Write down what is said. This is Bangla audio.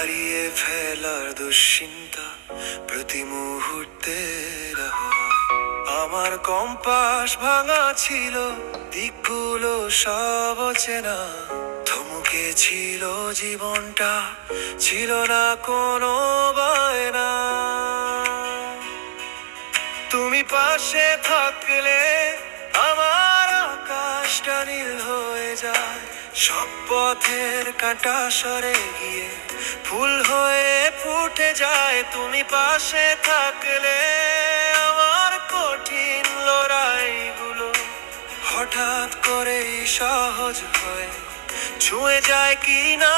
হারিয়ে ফেলার দুশ্চিন্তা প্রতি মুহূর্তে আমার কম্পাস ভাঙা ছিল, দিকগুলো সব চেনা। থমকে ছিল জীবনটা, ছিল না কোনো বায়না। তুমি পাশে থাকলে আমার আকাশটা নীল হয়ে যায়। সব পথের কাঁটা সরে গিয়ে ফুল হয়ে ফুটে যায়। তুমি পাশে থাকলে আমার কঠিন লড়াইগুলো হঠাৎ করেই সহজ হয়, ছুঁয়ে যায় কি না